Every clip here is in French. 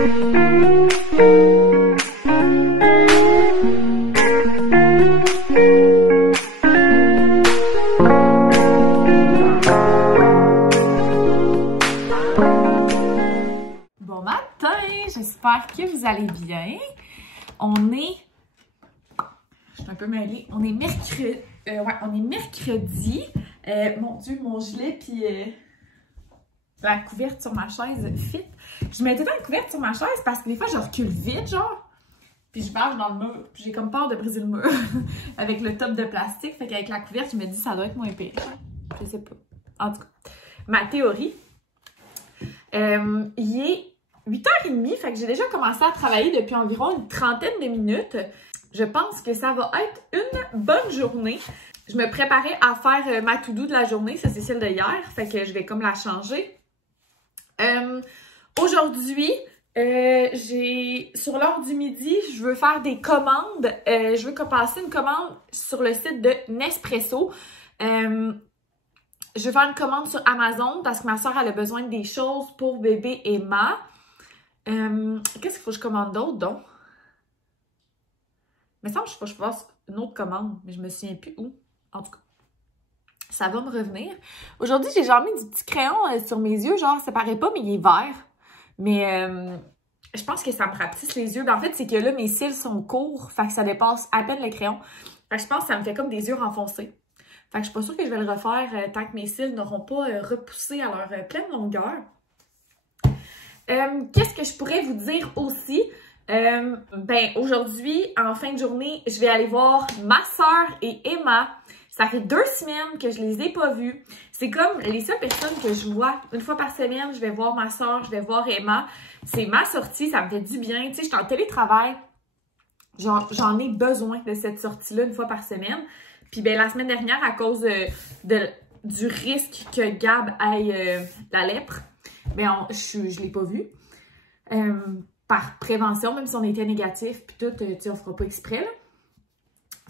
Bon matin, j'espère que vous allez bien. On est... Je suis un peu mêlée. On est mercredi. On est mercredi. Mon Dieu, mon gilet puis la couverte sur ma chaise fit. Je mets tout le temps une couverte sur ma chaise parce que des fois, je recule vite, genre. Puis je marche dans le mur. Puis j'ai comme peur de briser le mur avec le top de plastique. Fait qu'avec la couverte, je me dis ça doit être moins pire. Je sais pas. En tout cas, ma théorie. Il est 8h30, fait que j'ai déjà commencé à travailler depuis environ une trentaine de minutes. Je pense que ça va être une bonne journée. Je me préparais à faire ma to-do de la journée, ça c'est celle de hier, fait que je vais comme la changer. Aujourd'hui, sur l'heure du midi, je veux faire des commandes. Je veux passer une commande sur le site de Nespresso. Je vais faire une commande sur Amazon parce que ma soeur elle a besoin des choses pour bébé Emma. Qu'est-ce qu'il faut que je commande d'autre, donc? Il me semble que je fasse une autre commande, mais je me souviens plus où. En tout cas, ça va me revenir. Aujourd'hui, j'ai genre mis du petit crayon sur mes yeux. Genre, ça paraît pas, mais il est vert. Mais je pense que ça me rapetisse les yeux. Ben, en fait, c'est que là, mes cils sont courts. Fait que ça dépasse à peine le crayon. Fait que je pense que ça me fait comme des yeux renfoncés. Fait que je suis pas sûre que je vais le refaire tant que mes cils n'auront pas repoussé à leur pleine longueur. Qu'est-ce que je pourrais vous dire aussi? Ben aujourd'hui, en fin de journée, je vais aller voir ma soeur et Emma. Ça fait 2 semaines que je les ai pas vues. C'est comme les seules personnes que je vois. Une fois par semaine, je vais voir ma soeur, je vais voir Emma. C'est ma sortie, ça me fait du bien. Tu sais, je suis en télétravail. J'en ai besoin de cette sortie-là une fois par semaine. Puis ben la semaine dernière, à cause du risque que Gab ait la lèpre, ben je l'ai pas vue. Par prévention, même si on était négatif, puis tout, tu sais, on fera pas exprès, là.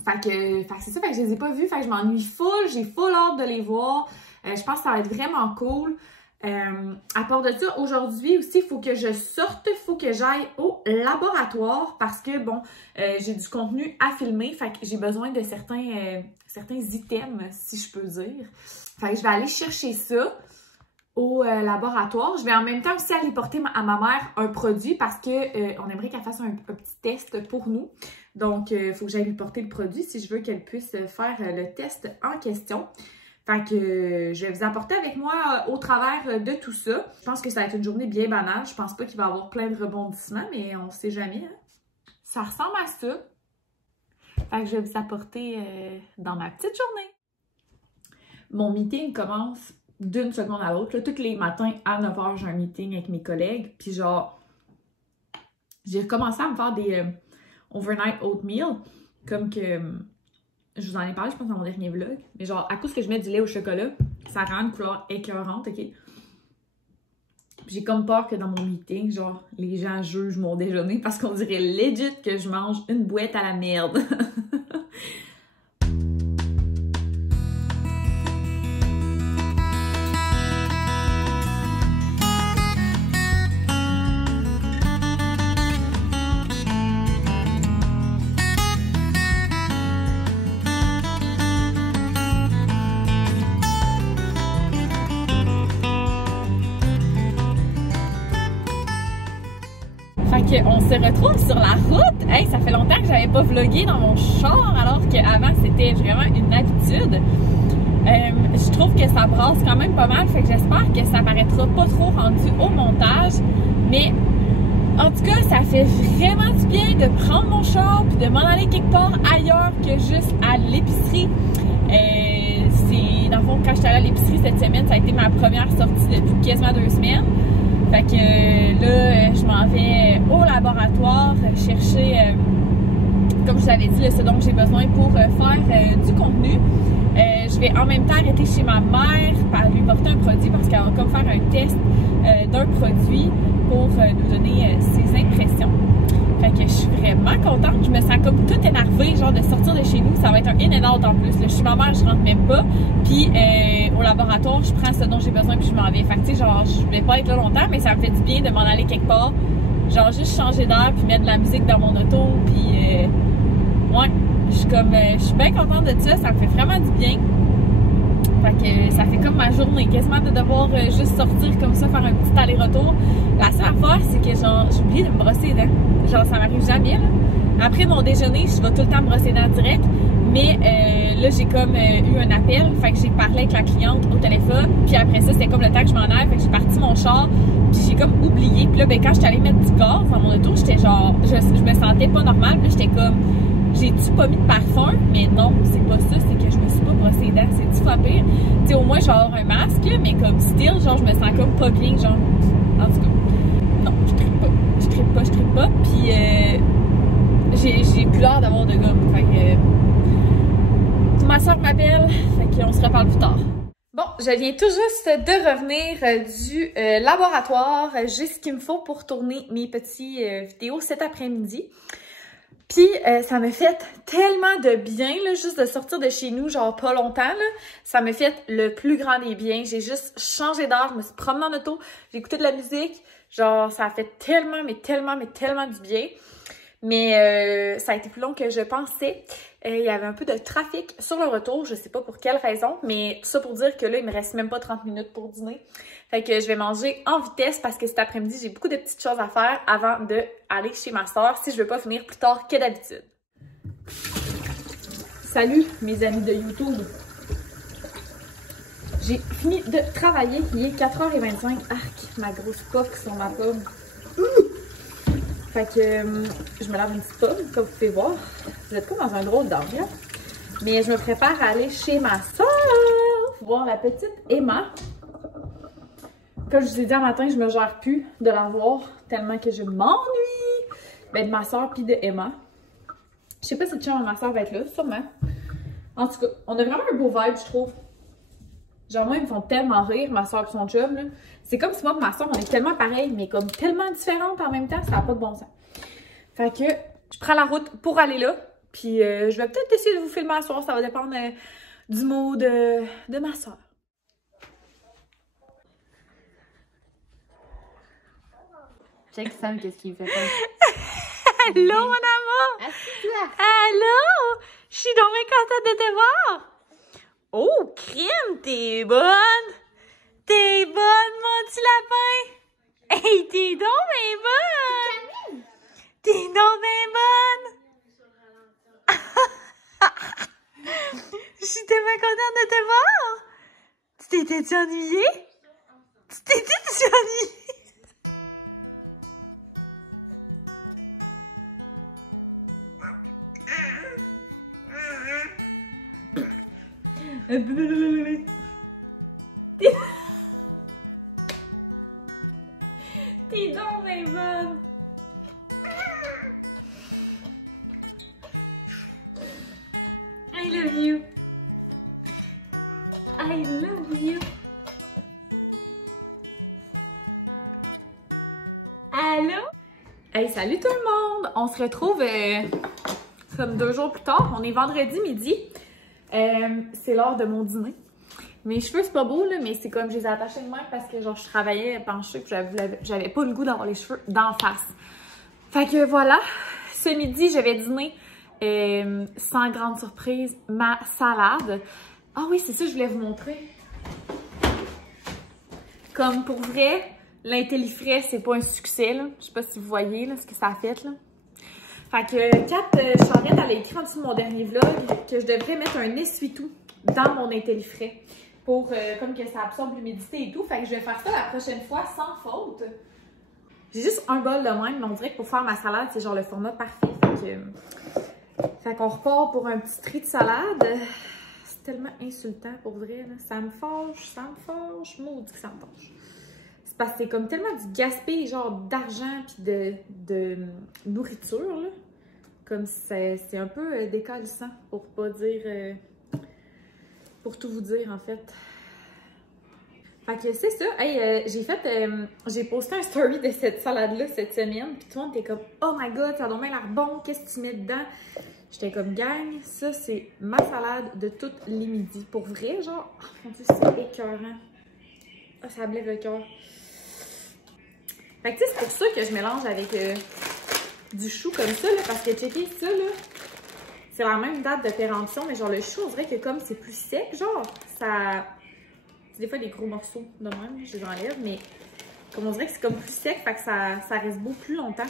Fait que c'est ça, fait que je les ai pas vus, fait que je m'ennuie full, j'ai full hâte de les voir. Je pense que ça va être vraiment cool. À part de ça, aujourd'hui aussi, il faut que je sorte, il faut que j'aille au laboratoire parce que, bon, j'ai du contenu à filmer, fait que j'ai besoin de certains items, si je peux dire. Fait que je vais aller chercher ça au laboratoire. Je vais en même temps aussi aller porter à ma mère un produit parce que on aimerait qu'elle fasse un petit test pour nous. Donc, il faut que j'aille lui porter le produit si je veux qu'elle puisse faire le test en question. Fait que je vais vous apporter avec moi au travers de tout ça. Je pense que ça va être une journée bien banale. Je pense pas qu'il va y avoir plein de rebondissements, mais on sait jamais. Hein? Ça ressemble à ça. Fait que je vais vous apporter dans ma petite journée. Mon meeting commence d'une seconde à l'autre. Tous les matins à 9h, j'ai un meeting avec mes collègues. Puis genre, j'ai recommencé à me faire des overnight oatmeal. Comme que, je vous en ai parlé, je pense, dans mon dernier vlog. Mais genre, à cause que je mets du lait au chocolat, ça rend une couleur écœurante, ok? J'ai comme peur que dans mon meeting, genre, les gens jugent mon déjeuner parce qu'on dirait legit que je mange une boîte à la merde. On se retrouve sur la route. Hey, ça fait longtemps que j'avais pas vlogué dans mon char, alors qu'avant c'était vraiment une habitude. Je trouve que ça brasse quand même pas mal, fait que j'espère que ça paraîtra pas trop rendu au montage. Mais en tout cas, ça fait vraiment du bien de prendre mon char puis de m'en aller quelque part ailleurs que juste à l'épicerie. Dans le fond, quand j'étais allée à l'épicerie cette semaine, ça a été ma première sortie depuis quasiment 2 semaines. Fait que là, je m'en vais au laboratoire chercher, comme je vous avais dit, ce dont j'ai besoin pour faire du contenu. Je vais en même temps arrêter chez ma mère pour lui porter un produit parce qu'elle va comme faire un test d'un produit pour nous donner ses impressions. Fait que je suis vraiment contente. Je me sens comme toute énervée, genre de sortir de chez nous. Ça va être un in and out en plus. Là, je suis ma mère, je rentre même pas. Puis au laboratoire, je prends ce dont j'ai besoin puis je m'en vais. Fait que tu sais, genre, je vais pas être là longtemps, mais ça me fait du bien de m'en aller quelque part Genre juste changer d'air puis mettre de la musique dans mon auto puis ouais, je suis bien contente de ça, ça me fait vraiment du bien. Fait que ça fait comme ma journée, quasiment de devoir juste sortir comme ça, faire un petit aller-retour. La seule affaire, c'est que genre j'oublie de me brosser les dents. Genre ça m'arrive jamais là. Après mon déjeuner, je vais tout le temps me brosser les dents direct. Mais là, j'ai comme eu un appel, fait que j'ai parlé avec la cliente au téléphone. Puis après ça, c'était comme le temps que je m'en aille, fait que j'ai parti mon char. Puis j'ai comme oublié. Puis là, ben quand j'étais allée mettre du gaz dans mon auto, j'étais genre, je me sentais pas normale. Puis j'étais comme, j'ai-tu pas mis de parfum? Mais non, c'est pas ça, c'est que je me suis pas brossé les dents. C'est 10 fois pire. Tu sais, au moins, je vais avoir un masque, mais comme still, genre, je me sens comme pas bien, genre. En tout cas, non, je trippe pas. Je trippe pas. Puis j'ai plus l'air d'avoir de gomme. Fait que ma soeur m'appelle, fait qu'on se reparle plus tard. Bon, je viens tout juste de revenir du laboratoire. J'ai ce qu'il me faut pour tourner mes petits vidéos cet après-midi. Puis, ça me fait tellement de bien, là, juste de sortir de chez nous, genre pas longtemps, là. Ça me fait le plus grand des biens. J'ai juste changé d'air, je me suis promenée en auto, j'ai écouté de la musique. Genre, ça a fait tellement du bien. Mais ça a été plus long que je pensais. Il y avait un peu de trafic sur le retour, je sais pas pour quelle raison, mais tout ça pour dire que là, il me reste même pas 30 minutes pour dîner. Fait que je vais manger en vitesse parce que cet après-midi, j'ai beaucoup de petites choses à faire avant d'aller chez ma soeur si je veux pas finir plus tard que d'habitude. Salut mes amis de YouTube! J'ai fini de travailler, il est 4h25. Arc, ma grosse coque sur ma pomme. Fait que je me lave une petite pomme, comme vous pouvez voir. Vous êtes comme dans un drôle d'ambiance. Mais je me prépare à aller chez ma soeur, voir la petite Emma. Comme je vous ai dit un matin, je me gère plus de la voir tellement que je m'ennuie. Ben, de ma soeur puis de Emma. Je sais pas si le chum de ma soeur va être là, sûrement. En tout cas, on a vraiment un beau vibe, je trouve. Genre, moi, ils me font tellement rire, ma soeur et son chum, là. C'est comme si moi et ma soeur, on est tellement pareils, mais comme tellement différentes en même temps, ça n'a pas de bon sens. Fait que je prends la route pour aller là. Puis je vais peut-être essayer de vous filmer à soir, ça va dépendre du mood de ma soeur. Check Sam, qu'est-ce qu'il fait pas? Allô, mon amour! Allô! Je suis donc bien contente de te voir! Oh, crème, t'es bonne! T'es bonne, mon petit lapin! Hey, t'es donc bien bonne! T'es donc bien bonne! Je suis tellement contente de te voir! Tu t'étais-tu ennuyée? Tu t'étais-tu ennuyée? T'es donc bien bonne! I love you! I love you! Allô? Hey, salut tout le monde! On se retrouve comme 2 jours plus tard. On est vendredi midi. C'est l'heure de mon dîner. Mes cheveux, c'est pas beau, là, mais c'est comme je les ai attachés de même parce que genre je travaillais penchée puis j'avais pas le goût d'avoir les cheveux d'en face. Fait que voilà, ce midi, je vais dîner sans grande surprise, ma salade. Ah oui, c'est ça, je voulais vous montrer. Comme pour vrai, l'Intellifrais, c'est pas un succès, là. Je sais pas si vous voyez là, ce que ça a fait, là. Fait que Kat Charette, elle a écrit en dessous de mon dernier vlog que je devrais mettre un essuie-tout dans mon Intellifrais pour comme que ça absorbe l'humidité et tout. Fait que je vais faire ça la prochaine fois sans faute. J'ai juste un bol de même, mais on dirait que pour faire ma salade, c'est genre le format parfait. Fait qu'on repart pour un petit tri de salade. C'est tellement insultant pour vrai, là. Ça me fâche, maudit que ça me fâche. C'est parce que c'est comme tellement du gaspillage, genre d'argent puis de nourriture, là. Comme c'est un peu décalissant, pour pas dire... pour tout vous dire, en fait. Fait que c'est ça. Hey, j'ai posté un story de cette salade-là cette semaine. Puis tout le monde était comme « Oh my God, ça a donc bien l'air bon. Qu'est-ce que tu mets dedans? » J'étais comme « Gang, ça, c'est ma salade de toutes les midis. » Pour vrai, genre, oh mon Dieu, c'est écœurant. Ah, ça me lève le cœur. Fait que tu sais, c'est pour ça que je mélange avec du chou comme ça, là, parce que checker ça, là, c'est la même date de péremption, mais genre le chou, on dirait que comme c'est plus sec, genre, ça... C'est des fois des gros morceaux de même, je les enlève, mais comme on dirait que c'est comme plus sec, fait que ça reste beaucoup plus longtemps.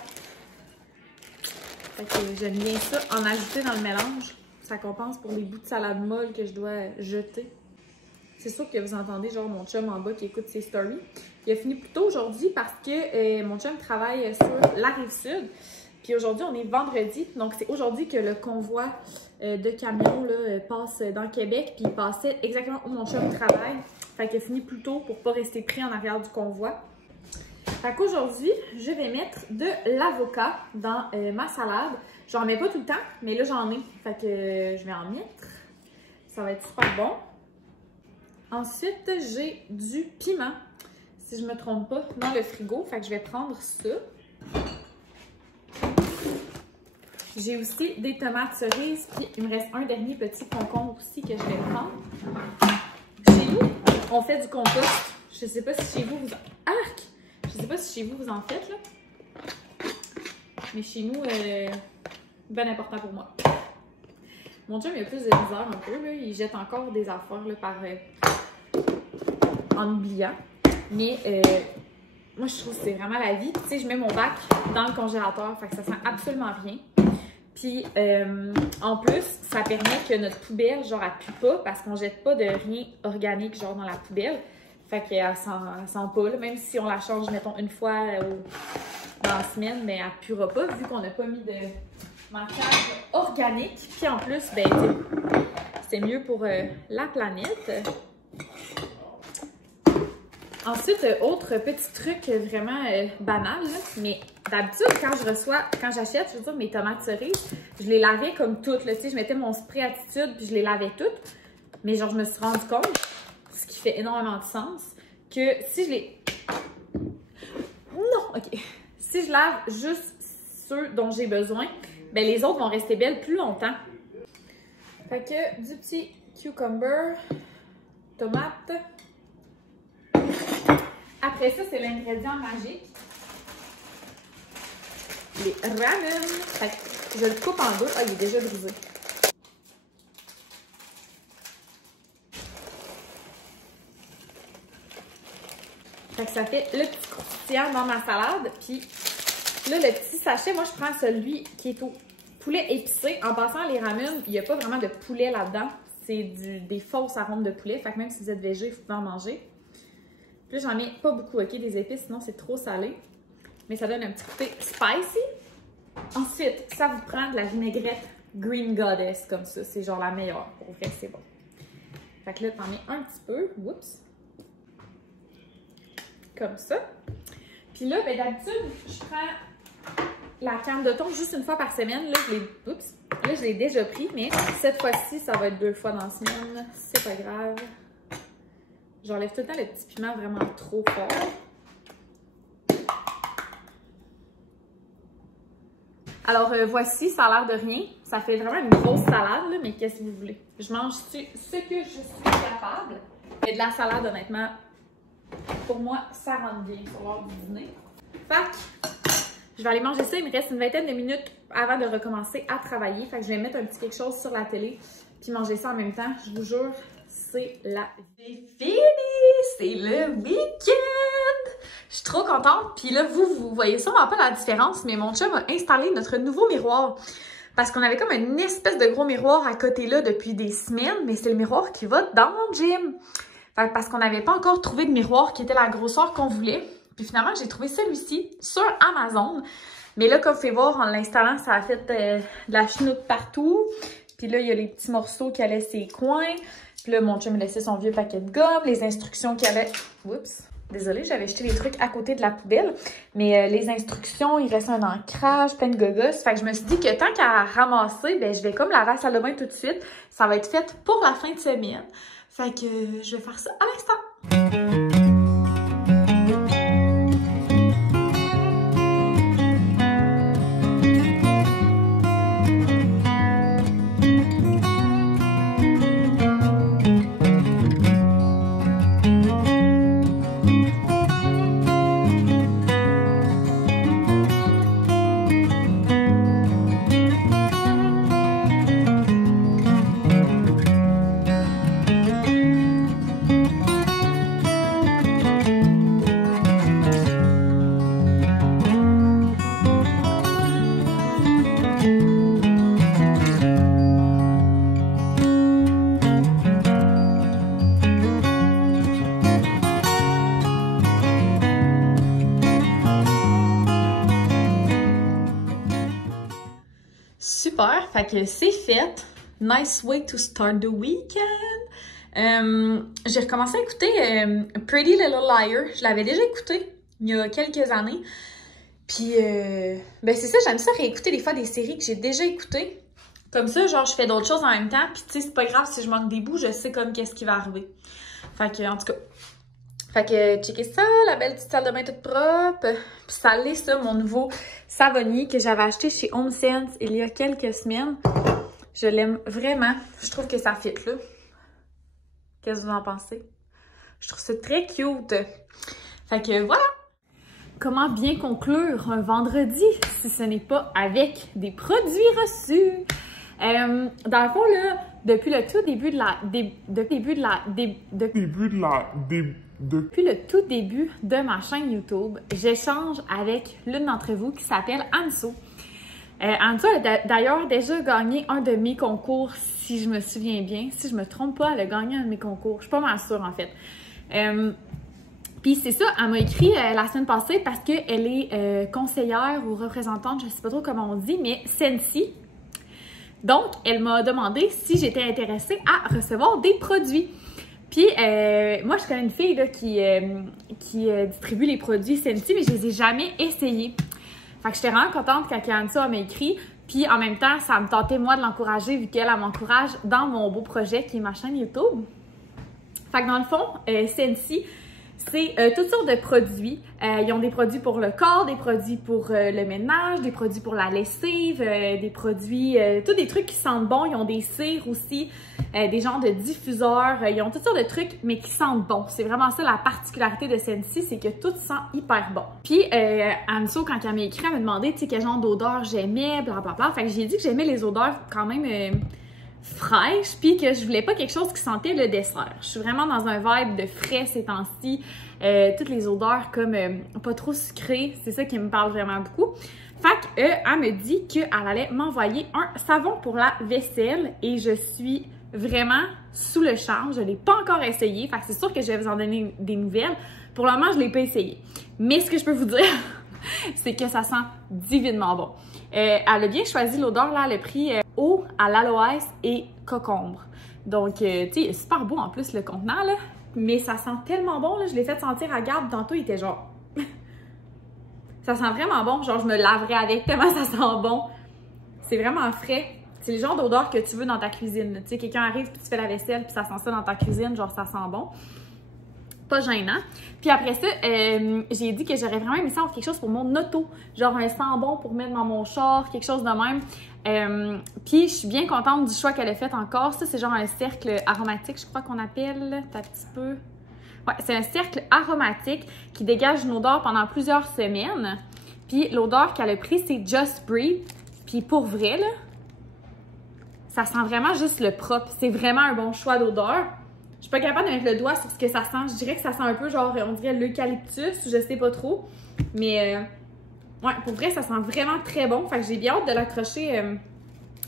Fait que j'aime bien ça, en ajouter dans le mélange. Ça compense pour les bouts de salade molle que je dois jeter. C'est sûr que vous entendez genre mon chum en bas qui écoute ses stories. Il a fini plus tôt aujourd'hui parce que mon chum travaille sur la Rive-Sud. Puis aujourd'hui, on est vendredi. Donc c'est aujourd'hui que le convoi de camions là, passe dans Québec. Puis il passait exactement où mon chum travaille. Fait qu'il a fini plus tôt pour pas rester pris en arrière du convoi. Fait qu'aujourd'hui, je vais mettre de l'avocat dans ma salade. J'en mets pas tout le temps, mais là j'en ai. Fait que je vais en mettre. Ça va être super bon. Ensuite, j'ai du piment, si je me trompe pas, dans le frigo. Fait que je vais prendre ça. J'ai aussi des tomates cerises, puis il me reste un dernier petit concombre aussi que je vais prendre. Chez nous, on fait du compost. Je sais pas si chez vous, arc! Je sais pas si chez vous, vous en faites, là. Mais chez nous, ben important pour moi. Mon chum, il a plus de misère un peu, là. Il jette encore des affaires, là, en oubliant. Mais moi, je trouve que c'est vraiment la vie. Tu sais, je mets mon bac dans le congélateur, fait que ça sent absolument rien. Puis, en plus, ça permet que notre poubelle, genre, elle pue pas parce qu'on jette pas de rien organique, genre, dans la poubelle. Fait qu'elle sent pas, là. Même si on la change, mettons, une fois dans la semaine, mais elle puera pas vu qu'on n'a pas mis de matière organique. Puis en plus, ben, c'est mieux pour la planète. Ensuite, autre petit truc vraiment banal, là, mais d'habitude, quand j'achète, je veux dire, mes tomates cerises, je les lavais comme toutes, là, tu sais, je mettais mon spray attitude puis je les lavais toutes. Mais genre, je me suis rendu compte, ce qui fait énormément de sens, que si je les... Non, ok. Si je lave juste ceux dont j'ai besoin, ben les autres vont rester belles plus longtemps. Fait que du petit cucumber, tomate. Après ça, c'est l'ingrédient magique. Les ramen. Fait que je le coupe en deux. Ah, il est déjà brisé. Fait que ça fait le petit croustillant dans ma salade. Puis là, le petit sachet, moi, je prends celui qui est au poulet épicé. En passant, les ramen, il n'y a pas vraiment de poulet là-dedans. C'est des fausses arômes de poulet. Fait que même si vous êtes végé, vous pouvez en manger. Puis là, j'en mets pas beaucoup, ok, des épices, sinon c'est trop salé. Mais ça donne un petit côté spicy. Ensuite, ça vous prend de la vinaigrette Green Goddess, comme ça. C'est genre la meilleure. Pour vrai, c'est bon. Fait que là, t'en mets un petit peu. Oups. Comme ça. Puis là, ben, d'habitude, je prends la canne de thon juste une fois par semaine. Là, je l'ai déjà pris, mais cette fois-ci, ça va être 2 fois dans la semaine. C'est pas grave. J'enlève tout le temps le petit piment vraiment trop fort. Alors, voici, ça a l'air de rien. Ça fait vraiment une grosse salade, là, mais qu'est-ce que vous voulez? Je mange ce que je suis capable. Et de la salade, honnêtement, pour moi, ça rentre bien pour l'heure du dîner. Fait que, je vais aller manger ça. Il me reste une vingtaine de minutes avant de recommencer à travailler. Fait que je vais mettre un petit quelque chose sur la télé puis manger ça en même temps. Je vous jure, c'est la vie. C'est fini! C'est le week-end! Je suis trop contente. Puis là, vous voyez sûrement pas la différence, mais mon chum a installé notre nouveau miroir. Parce qu'on avait comme une espèce de gros miroir à côté là depuis des semaines, mais c'est le miroir qui va dans mon gym. Fait que parce qu'on n'avait pas encore trouvé de miroir qui était la grosseur qu'on voulait. Puis finalement, j'ai trouvé celui-ci sur Amazon. Mais là, comme vous pouvez voir, en l'installant, ça a fait de la chenoute partout. Puis là, il y a les petits morceaux qui allaient ses coins. Puis là, mon chum me laissait son vieux paquet de gomme, les instructions qui allaient... Oups! Désolée, j'avais jeté les trucs à côté de la poubelle. Mais les instructions, il reste un ancrage, plein de gogos. Fait que je me suis dit que tant qu'à ramasser, ben, je vais comme laver la salle de bain tout de suite. Ça va être fait pour la fin de semaine. Fait que je vais faire ça à l'instant. Super, fait que c'est fait. Nice way to start the weekend. J'ai recommencé à écouter Pretty Little Liar. Je l'avais déjà écouté il y a quelques années. Puis, ben c'est ça, j'aime ça réécouter des fois des séries que j'ai déjà écoutées. Comme ça, genre, je fais d'autres choses en même temps. Puis, tu sais, c'est pas grave si je manque des bouts, je sais comme qu'est-ce qui va arriver. Fait que, en tout cas. Fait que, checkez ça, la belle petite salle de bain toute propre. Puis, ça l'est, ça, mon nouveau savonnier que j'avais acheté chez HomeSense il y a quelques semaines. Je l'aime vraiment. Je trouve que ça fit, là. Qu'est-ce que vous en pensez? Je trouve ça très cute. Fait que, voilà! Comment bien conclure un vendredi si ce n'est pas avec des produits reçus? Dans le fond, là, depuis le tout début de ma chaîne YouTube, j'échange avec l'une d'entre vous qui s'appelle Anso. Anso a d'ailleurs déjà gagné un de mes concours, si je me souviens bien. Si je me trompe pas, elle a gagné un de mes concours. Je suis pas mal sûre, en fait. Puis c'est ça, elle m'a écrit la semaine passée parce qu'elle est conseillère ou représentante, je sais pas trop comment on dit, mais Scentsy. Donc, elle m'a demandé si j'étais intéressée à recevoir des produits. Puis, moi, je connais une fille là, qui distribue les produits Scentsy, mais je les ai jamais essayés. Fait que j'étais vraiment contente quand Anso m'a écrit. Puis, en même temps, ça me tentait, moi, de l'encourager vu qu'elle m'encourage dans mon beau projet qui est ma chaîne YouTube. Fait que dans le fond, Scentsy, c'est toutes sortes de produits. Ils ont des produits pour le corps, des produits pour le ménage, des produits pour la lessive, des produits, tous des trucs qui sentent bon. Ils ont des cires aussi, des genres de diffuseurs. Ils ont toutes sortes de trucs, mais qui sentent bon. C'est vraiment ça la particularité de Scentsy, c'est que tout sent hyper bon. Puis Anso, quand elle m'a écrit, elle m'a demandé, tu sais, quel genre d'odeur j'aimais, blablabla. Fait que j'ai dit que j'aimais les odeurs quand même fraîche, puis que je voulais pas quelque chose qui sentait le dessert. Je suis vraiment dans un vibe de frais ces temps-ci. Toutes les odeurs comme pas trop sucrées, c'est ça qui me parle vraiment beaucoup. Fait que, elle me dit qu'elle allait m'envoyer un savon pour la vaisselle et je suis vraiment sous le charme. Je l'ai pas encore essayé, fait que c'est sûr que je vais vous en donner des nouvelles. Pour le moment, je l'ai pas essayé. Mais ce que je peux vous dire, c'est que ça sent divinement bon. Elle a bien choisi l'odeur, là, le prix eau à l'aloès et cocombre. Donc, tu sais, il est super beau en plus le contenant, là. Mais ça sent tellement bon, là. Je l'ai fait sentir à Gab. Tantôt, il était genre... ça sent vraiment bon. Genre, je me laverais avec tellement ça sent bon. C'est vraiment frais. C'est le genre d'odeur que tu veux dans ta cuisine. Tu sais, quelqu'un arrive puis tu fais la vaisselle puis ça sent ça dans ta cuisine. Genre, ça sent bon. Pas gênant. Puis après ça, j'ai dit que j'aurais vraiment aimé ça avoir quelque chose pour mon auto. Genre un sambon pour mettre dans mon char, quelque chose de même. Puis je suis bien contente du choix qu'elle a fait encore. Ça, c'est genre un cercle aromatique, je crois qu'on appelle. T'as un petit peu... Ouais, c'est un cercle aromatique qui dégage une odeur pendant plusieurs semaines. Puis l'odeur qu'elle a prise, c'est Just Breathe. Puis pour vrai, là, ça sent vraiment juste le propre. C'est vraiment un bon choix d'odeur. Je suis pas capable de mettre le doigt sur ce que ça sent. Je dirais que ça sent un peu genre, on dirait l'eucalyptus, je sais pas trop. Mais ouais, pour vrai, ça sent vraiment très bon. Fait que j'ai bien hâte de l'accrocher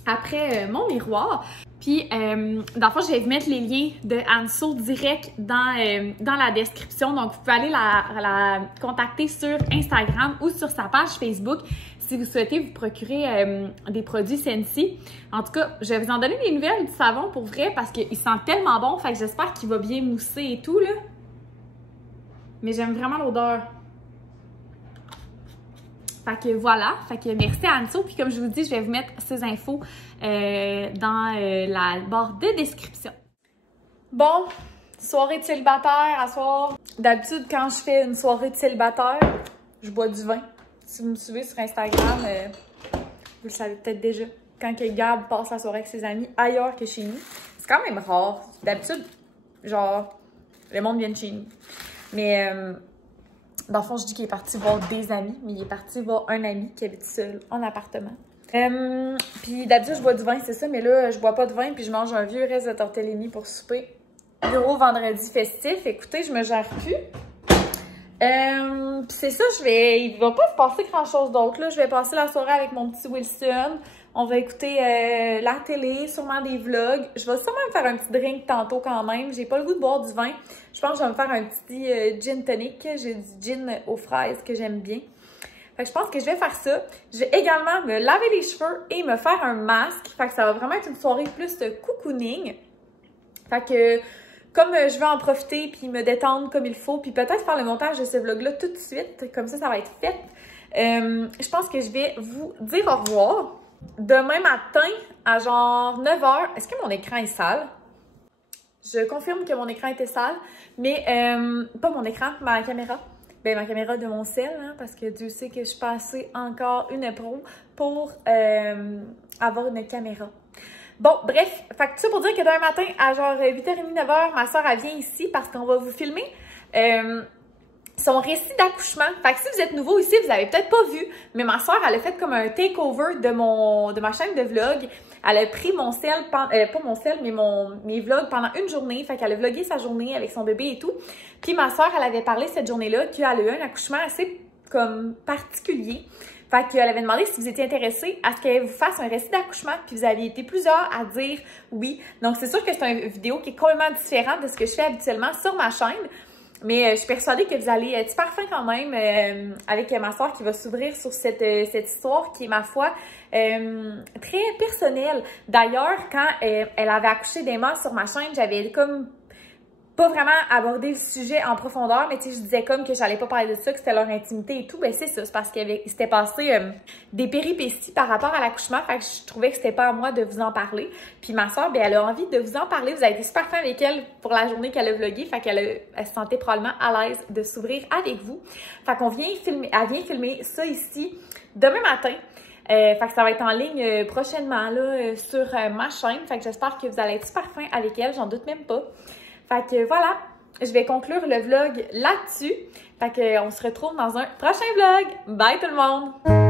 après mon miroir. Puis, dans le fond, je vais vous mettre les liens de Anso direct dans la description. Donc, vous pouvez aller la contacter sur Instagram ou sur sa page Facebook si vous souhaitez vous procurer des produits Scentsy. En tout cas, je vais vous en donner des nouvelles du savon pour vrai parce qu'il sent tellement bon. Fait que j'espère qu'il va bien mousser et tout, là. Mais j'aime vraiment l'odeur. Fait que voilà, fait que merci à Anso. Puis comme je vous dis, je vais vous mettre ces infos dans la barre de description. Bon, soirée de célibataire à soir. D'habitude, quand je fais une soirée de célibataire, je bois du vin. Si vous me suivez sur Instagram, vous le savez peut-être déjà. Quand que Gab passe la soirée avec ses amis ailleurs que chez nous. C'est quand même rare. D'habitude, genre, le monde vient de chez nous. Mais... dans le fond, je dis qu'il est parti voir des amis, mais il est parti voir un ami qui habite seul en appartement. Puis d'habitude, je bois du vin, c'est ça, mais là, je bois pas de vin, puis je mange un vieux reste de tortellini pour souper. Gros vendredi festif, écoutez, je me gère plus. Puis c'est ça, il va pas se passer grand-chose d'autre, là. Je vais passer la soirée avec mon petit Wilson. On va écouter la télé, sûrement des vlogs. Je vais sûrement me faire un petit drink tantôt quand même. J'ai pas le goût de boire du vin. Je pense que je vais me faire un petit gin tonic. J'ai du gin aux fraises que j'aime bien. Fait Fait que je pense que je vais faire ça. Je vais également me laver les cheveux et me faire un masque. Fait que ça va vraiment être une soirée plus de cocooning. Fait que comme je vais en profiter puis me détendre comme il faut, puis peut-être faire le montage de ce vlog-là tout de suite, comme ça va être fait. Je pense que je vais vous dire au revoir. Demain matin, à genre 9h, est-ce que mon écran est sale? Je confirme que mon écran était sale, mais pas mon écran, ma caméra. Ben, ma caméra de mon cell, hein, parce que Dieu sait que je suis passée encore une pro pour avoir une caméra. Bon, bref, fait que tout ça pour dire que demain matin, à genre 8h30, 9h, ma soeur, elle vient ici parce qu'on va vous filmer son récit d'accouchement. Fait que si vous êtes nouveau ici, vous avez peut-être pas vu, mais ma soeur, elle a fait comme un takeover de ma chaîne de vlog. Elle a pris mon sel, pas mon sel, mais mes vlogs pendant une journée. Fait qu'elle a vlogué sa journée avec son bébé et tout. Puis ma soeur, elle avait parlé cette journée-là qu'elle a eu un accouchement assez comme particulier. Fait qu'elle avait demandé si vous étiez intéressés à ce qu'elle vous fasse un récit d'accouchement, puis vous aviez été plusieurs à dire oui. Donc c'est sûr que c'est une vidéo qui est complètement différente de ce que je fais habituellement sur ma chaîne. Mais je suis persuadée que vous allez être super fin quand même avec ma soeur qui va s'ouvrir sur cette histoire qui est, ma foi, très personnelle. D'ailleurs, quand elle avait accouché d'Emma sur ma chaîne, j'avais comme pas vraiment abordé le sujet en profondeur, mais tu sais, je disais comme que j'allais pas parler de ça, que c'était leur intimité et tout. Ben c'est ça, c'est parce qu'il s'était passé des péripéties par rapport à l'accouchement, fait que je trouvais que c'était pas à moi de vous en parler. Puis ma soeur, ben elle a envie de vous en parler. Vous avez été super fin avec elle pour la journée qu'elle a vlogué, fait qu'elle se sentait probablement à l'aise de s'ouvrir avec vous. Fait qu'on vient filmer, elle vient filmer ça ici demain matin. Fait que ça va être en ligne prochainement là sur ma chaîne. Fait que j'espère que vous allez être super fin avec elle, j'en doute même pas. Fait que voilà, je vais conclure le vlog là-dessus. Fait que on se retrouve dans un prochain vlog. Bye tout le monde!